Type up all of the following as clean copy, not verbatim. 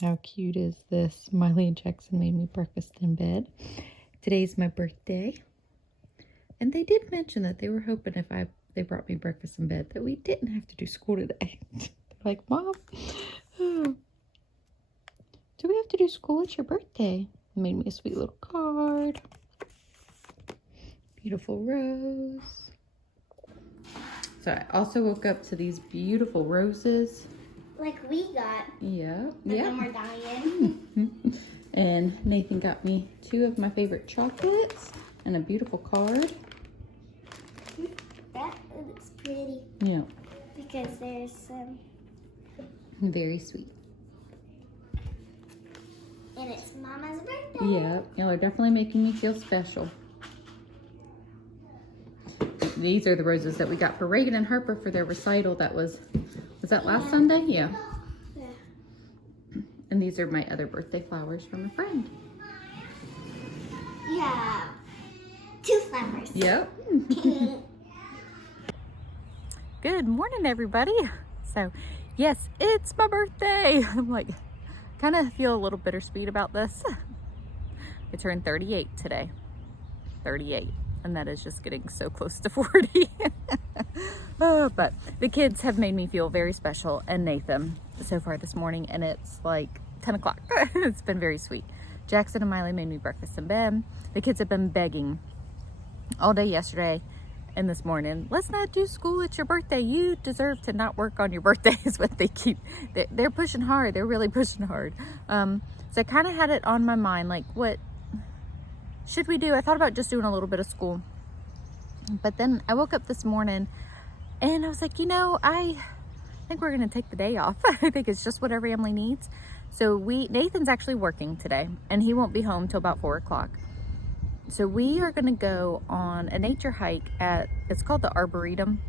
How cute is this? Miley and Jackson made me breakfast in bed. Today's my birthday. And they did mention that they were hoping if they brought me breakfast in bed that we didn't have to do school today. They're like, Mom, do we have to do school? It's your birthday. They made me a sweet little card. Beautiful rose. So I also woke up to these beautiful roses. Like we got. Yeah. But then we're dying. And Nathan got me 2 of my favorite chocolates and a beautiful card. That looks pretty. Yeah. Because there's some. Very sweet. And it's Mama's birthday. Yeah. Y'all are definitely making me feel special. These are the roses that we got for Reagan and Harper for their recital. That was that last Sunday? Yeah. And these are my other birthday flowers from a friend. Yeah. 2 flowers. Yep. Good morning, everybody. So, yes, it's my birthday. I'm like, kind of feel a little bittersweet about this. I turned 38 today. 38. And that is just getting so close to 40. But the kids have made me feel very special, and Nathan so far this morning, and it's like 10 o'clock. It's been very sweet. Jackson and Miley made me breakfast in bed. The kids have been begging all day yesterday and this morning, let's not do school, it's your birthday. You deserve to not work on your birthday is what they keep. They're pushing hard. They're really pushing hard. So I kind of had it on my mind, like, what should we do? I thought about just doing a little bit of school. But then I woke up this morning and I was like, I think we're going to take the day off. I think it's just what every family needs. So Nathan's actually working today and he won't be home till about 4 o'clock. So we are going to go on a nature hike it's called the Arboretum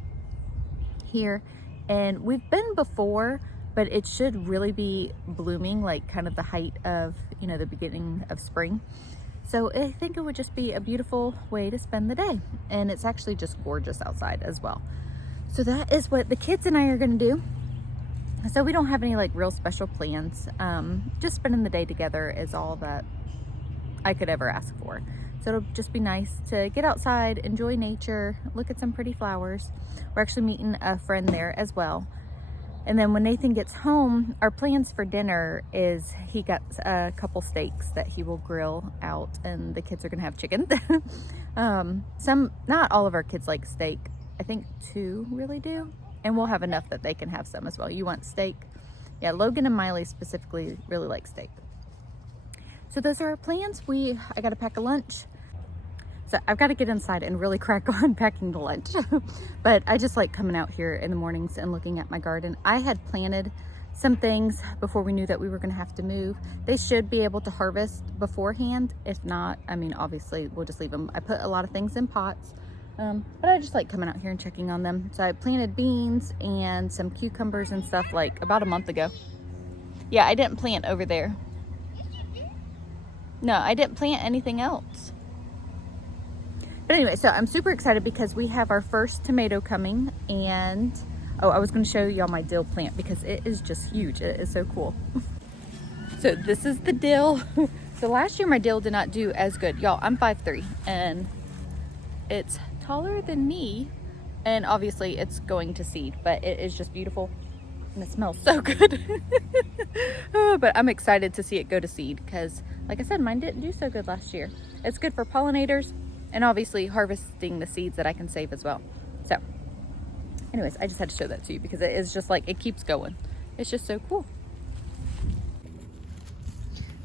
here. And we've been before, but it should really be blooming, like kind of the height of, the beginning of spring. So I think it would just be a beautiful way to spend the day. And it's actually just gorgeous outside as well. So that is what the kids and I are going to do. So we don't have any like real special plans. Just spending the day together is all that I could ever ask for. So it'll just be nice to get outside, enjoy nature, look at some pretty flowers. We're actually meeting a friend there as well. And then when Nathan gets home, our plans for dinner is he got a couple steaks that he will grill out, and the kids are gonna have chicken. Not all of our kids like steak. I think 2 really do. And we'll have enough that they can have some as well. You want steak? Yeah, Logan and Miley specifically really like steak. So those are our plans. I gotta pack a lunch. So I've got to get inside and really crack on packing the lunch. But I just like coming out here in the mornings and looking at my garden. I had planted some things before we knew that we were going to have to move. They should be able to harvest beforehand. If not, obviously we'll just leave them. I put a lot of things in pots, but I just like coming out here and checking on them. So I planted beans and some cucumbers and stuff like about a month ago. Yeah, I didn't plant over there. No, I didn't plant anything else. But anyway, so I'm super excited because we have our first tomato coming, and I was going to show y'all my dill plant because it is just huge. It is so cool. So this is the dill. So last year my dill did not do as good. Y'all, I'm 5'3", and it's taller than me, and obviously it's going to seed, but it is just beautiful and it smells so good. But I'm excited to see it go to seed because, like I said, mine didn't do so good last year. It's good for pollinators and obviously harvesting the seeds that I can save as well. So anyways, I just had to show that to you because it is just like, it keeps going. It's just so cool.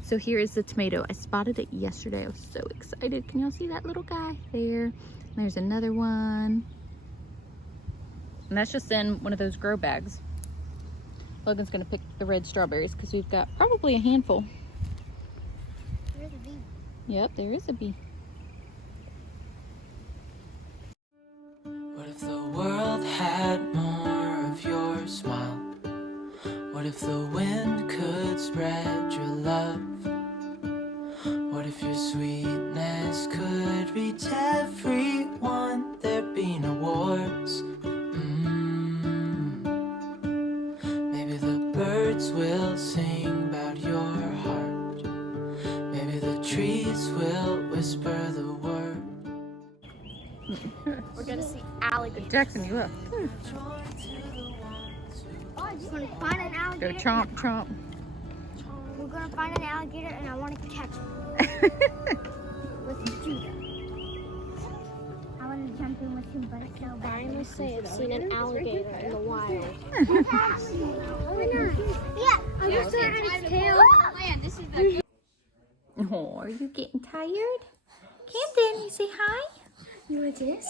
So here is the tomato. I spotted it yesterday. I was so excited. Can y'all see that little guy there? There's another one. And that's just in one of those grow bags. Logan's gonna pick the red strawberries because we've got probably a handful. There's a bee. Yep, there is a bee. What if the world had more of your smile? What if the wind could spread your love? What if your sweetness could reach everyone? There'd be no wars. Maybe the birds will sing about your trees will whisper the word. We're gonna see alligators. Jackson, you up? Oh, I just want to find an Go alligator. chomp, chomp. We're gonna find an alligator, and I want to catch him with Judah. I want to jump in with him, but it's so bad. I must say I've seen an alligator in the wild. Yeah, I just saw it on its tail. Oh, are you getting tired? Camden, you say hi? You want this?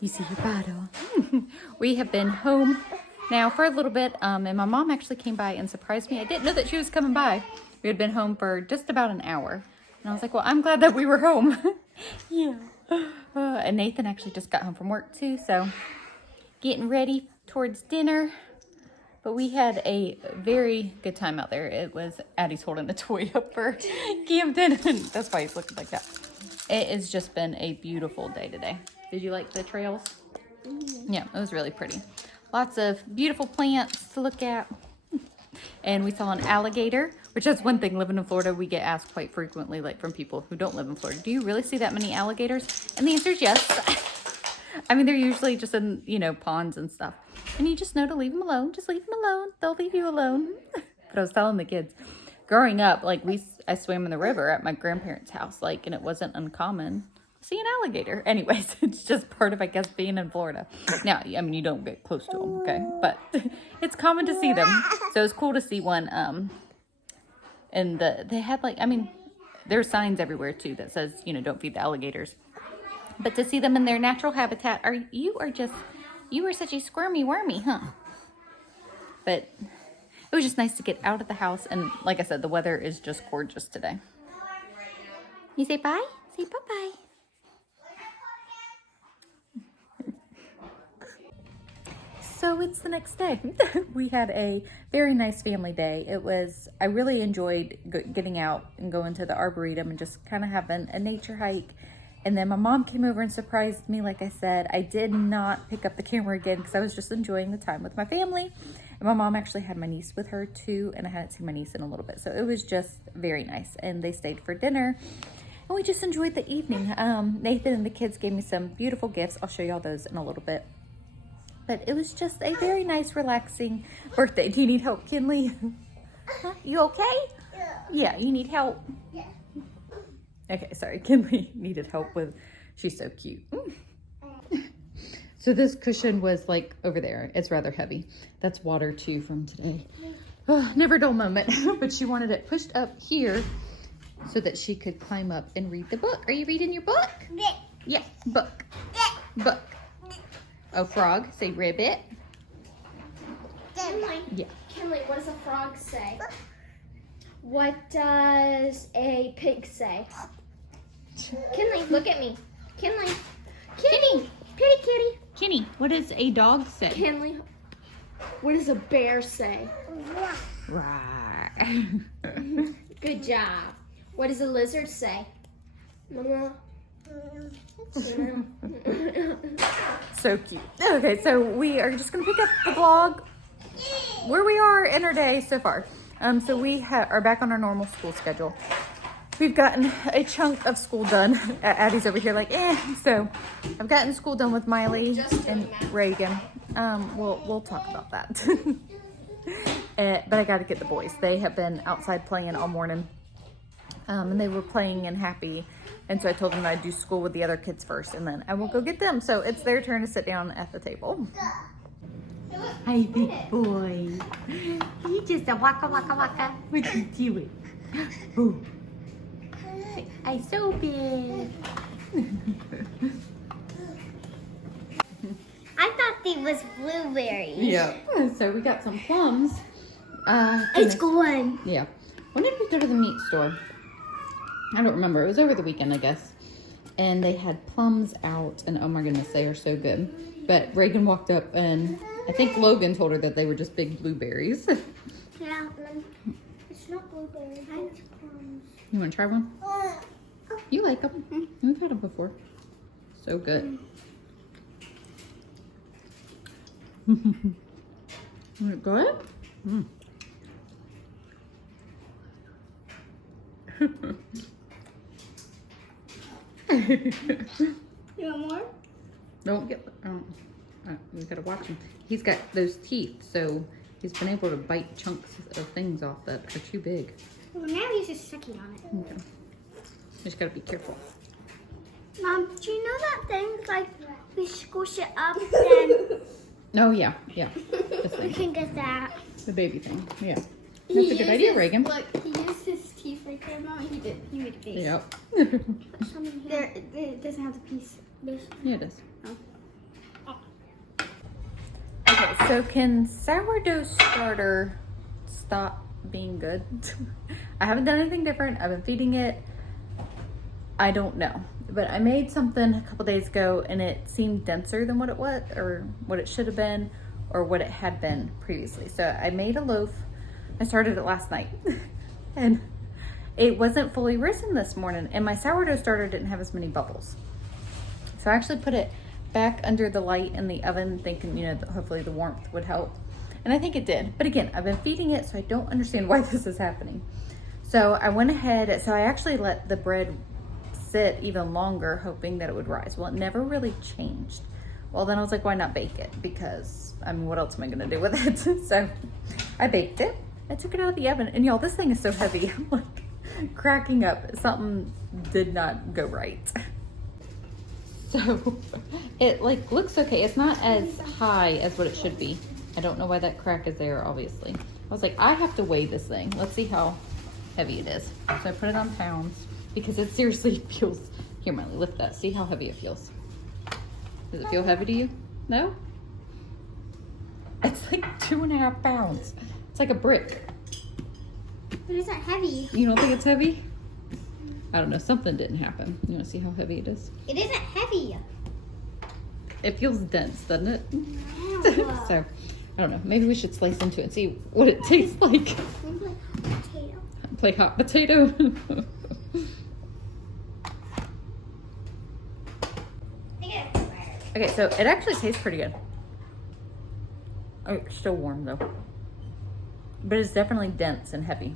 You see your bottle. We have been home now for a little bit, and my mom actually came by and surprised me. I didn't know that she was coming by. We had been home for just about an hour. And I was like, well, I'm glad that we were home. Yeah. And Nathan actually just got home from work too, so getting ready towards dinner. But we had a very good time out there. It was, Addie's holding the toy up for Camden, and that's why he's looking like that. It has just been a beautiful day today. Did you like the trails? Mm-hmm. Yeah, it was really pretty. Lots of beautiful plants to look at. And we saw an alligator, which is one thing, living in Florida, we get asked quite frequently, like from people who don't live in Florida, do you really see that many alligators? And the answer is yes. I mean, they're usually just in, you know, ponds and stuff. And you just know to leave them alone. Just leave them alone. They'll leave you alone. But I was telling the kids, growing up, like I swam in the river at my grandparents' house, like, and it wasn't uncommon to see an alligator. Anyways, it's just part of, I guess, being in Florida. Now, I mean, you don't get close to them, okay? But it's common to see them. So it was cool to see one. And they had, like, I mean, there's signs everywhere too that says, you know, don't feed the alligators. But to see them in their natural habitat, you are such a squirmy wormy, huh? But it was just nice to get out of the house. And like I said, the weather is just gorgeous today. You say bye? Say bye-bye. So it's the next day. We had a very nice family day. I really enjoyed getting out and going to the Arboretum and just kind of having a nature hike. And then my mom came over and surprised me. Like I said, I did not pick up the camera again because I was just enjoying the time with my family. And my mom actually had my niece with her too, and I hadn't seen my niece in a little bit. So it was just very nice. And they stayed for dinner, and we just enjoyed the evening. Nathan and the kids gave me some beautiful gifts. I'll show y'all those in a little bit. But it was just a very nice, relaxing birthday. Do you need help, Kinley? Huh? You okay? Yeah, you need help? Yeah. Okay, sorry, Kinley needed help with, she's so cute. So this cushion was like over there. It's rather heavy. That's water too from today. Oh, never a dull moment, but she wanted it pushed up here so that she could climb up and read the book. Are you reading your book? Yeah, book. Book. Oh, frog, say ribbit. Kinley. Yeah. Kinley, what does a frog say? What does a pig say? Kinley, look at me. Kinley. Kitty. Pretty kitty. Kenny, what does a dog say? Kinley, what does a bear say? Right. Good job. What does a lizard say? Mama. So cute. Okay, so we are just gonna pick up the vlog where we are in our day so far. So we are back on our normal school schedule. We've gotten a chunk of school done. Addie's over here like, So I've gotten school done with Miley and Reagan. We'll talk about that. But I gotta get the boys. They have been outside playing all morning. And they were playing and happy. And so I told them that I'd do school with the other kids first, and then I will go get them. So it's their turn to sit down at the table. Hi, big boy. You just a waka waka waka. What you doing? Oh. I'm so big. I thought they was blueberries. Yeah. So we got some plums. It's going. Yeah. When did we go to the meat store? I don't remember. It was over the weekend, I guess. And they had plums out, and oh my goodness, they are so good. But Reagan walked up, and I think Logan told her that they were just big blueberries. Yeah, it's not blueberries. It's plums. You want to try one? You like them. We've had them before. So good. Is it good? You want more? Don't get, we gotta watch him. He's got those teeth, so he's been able to bite chunks of things off that are too big. Well, now he's just sucking on it. Okay. Just gotta be careful. Mom, do you know that thing, like, we squish it up and Oh yeah, yeah. This we thing, can get that? the baby thing. Yeah, that's a good idea, Reagan. Look, he used his teeth right there, Mom. He did. He made a face. Yep. There, it doesn't have the piece. Yeah, it is. Oh. Okay, so can sourdough starter stop being good? I haven't done anything different. I've been feeding it. I don't know. But I made something a couple days ago and it seemed denser than what it was, or what it should have been, or what it had been previously. So I made a loaf. I started it last night and it wasn't fully risen this morning, and my sourdough starter didn't have as many bubbles. So I actually put it back under the light in the oven thinking, you know, that hopefully the warmth would help. And I think it did. But again, I've been feeding it, so I don't understand why this is happening. So I went ahead, so I actually let the bread sit even longer, hoping that it would rise. Well, it never really changed. Well, then I was like, why not bake it? Because, I mean, what else am I gonna do with it? So I baked it. I took it out of the oven, and y'all, this thing is so heavy. I'm like cracking up. Something did not go right. So it like looks okay. It's not as high as what it should be. I don't know why that crack is there, obviously. I was like, I have to weigh this thing. Let's see how heavy it is. So I put it on pounds because it seriously feels, here Miley, lift that. See how heavy it feels. Does it feel heavy to you? No? It's like 2.5 pounds. It's like a brick. But it's not heavy. You don't think it's heavy? I don't know, something didn't happen. You wanna see how heavy it is? It isn't heavy. It feels dense, doesn't it? No. So, I don't know, maybe we should slice into it and see what it tastes like. Potato. Play hot potato. Okay, so it actually tastes pretty good. Oh, it's still warm though. But it's definitely dense and heavy.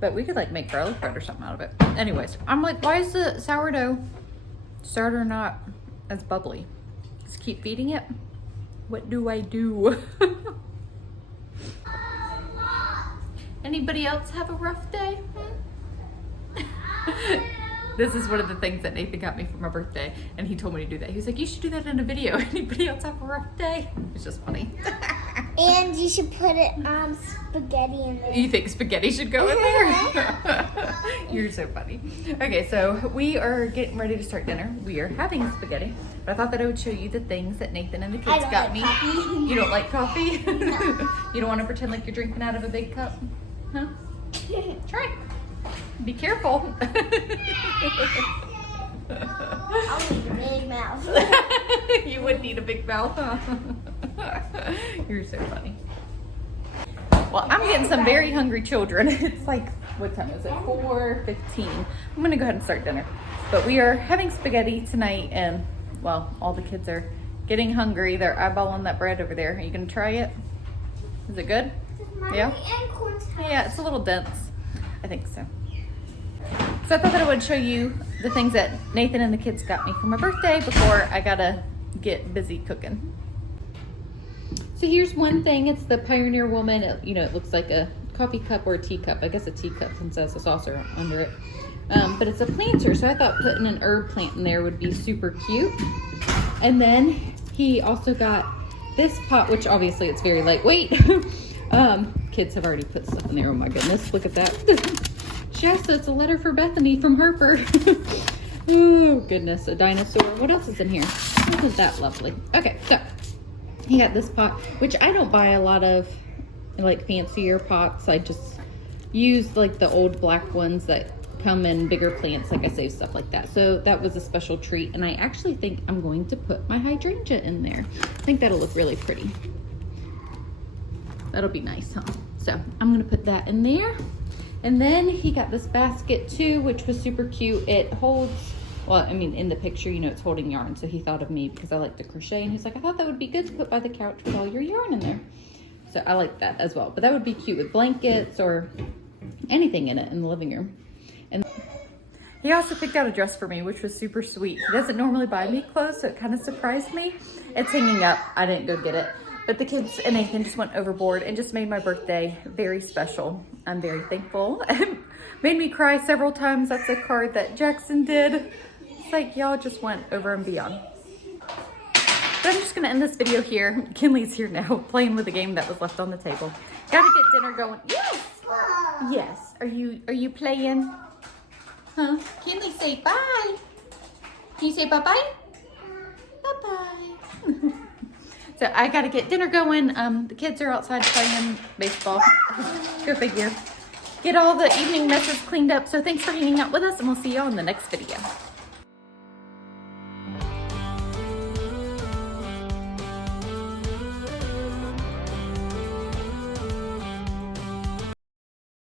But we could like make garlic bread or something out of it. Anyways, I'm like, why is the sourdough starter not as bubbly? Just keep feeding it. What do I do? Anybody else have a rough day? This is one of the things that Nathan got me for my birthday, and he told me to do that. He was like, you should do that in a video. Anybody else have a rough day? It's just funny. And you should put it spaghetti in there. You think spaghetti should go in there? You're so funny. Okay, so we are getting ready to start dinner. We are having spaghetti, but I thought that I would show you the things that Nathan and the kids got me. Coffee. You don't like coffee? No. You don't want to pretend like you're drinking out of a big cup? Huh? Try. Be careful. I'll need a big mouth. You would need a big mouth, huh? You're so funny. Well, I'm getting some very hungry children. It's like, what time is it? 4:15. I'm gonna go ahead and start dinner. But we are having spaghetti tonight, and well, all the kids are getting hungry. They're eyeballing that bread over there. Are you gonna try it? Is it good? Yeah? Yeah, it's a little dense. I think so. So I thought that I would show you the things that Nathan and the kids got me for my birthday before I gotta get busy cooking. So here's one thing. It's the Pioneer Woman. It looks like a coffee cup or a teacup. I guess a teacup since it has a saucer under it. But it's a planter, so I thought putting an herb plant in there would be super cute. And then he also got this pot, which obviously it's very lightweight. Kids have already put stuff in there. Oh my goodness, look at that. Shasta, it's a letter for Bethany from Harper. Oh goodness, a dinosaur. What else is in here? Isn't that lovely? Okay, so he got this pot, which I don't buy a lot of like fancier pots. I just use like the old black ones that come in bigger plants. Like I save stuff like that. So that was a special treat. And I actually think I'm going to put my hydrangea in there. I think that'll look really pretty. That'll be nice, huh? So I'm gonna put that in there. And then he got this basket too, which was super cute. It holds, well, I mean, in the picture, it's holding yarn. So he thought of me because I like to crochet. And he's like, I thought that would be good to put by the couch with all your yarn in there. So I like that as well. But that would be cute with blankets or anything in it in the living room. And he also picked out a dress for me, which was super sweet. He doesn't normally buy me clothes, so it kind of surprised me. It's hanging up. I didn't go get it. But the kids and Nathan just went overboard and just made my birthday very special. I'm very thankful. Made me cry several times. That's a card that Jackson did. It's like y'all just went over and beyond. But I'm just gonna end this video here. Kinley's here now, playing with the game that was left on the table. Gotta get dinner going. Yes! Yes. Are you playing? Huh? Kinley, say bye. Can you say bye-bye? Bye-bye. So I gotta get dinner going. The kids are outside playing baseball. Go figure. Get all the evening messes cleaned up. So thanks for hanging out with us, and we'll see y'all in the next video.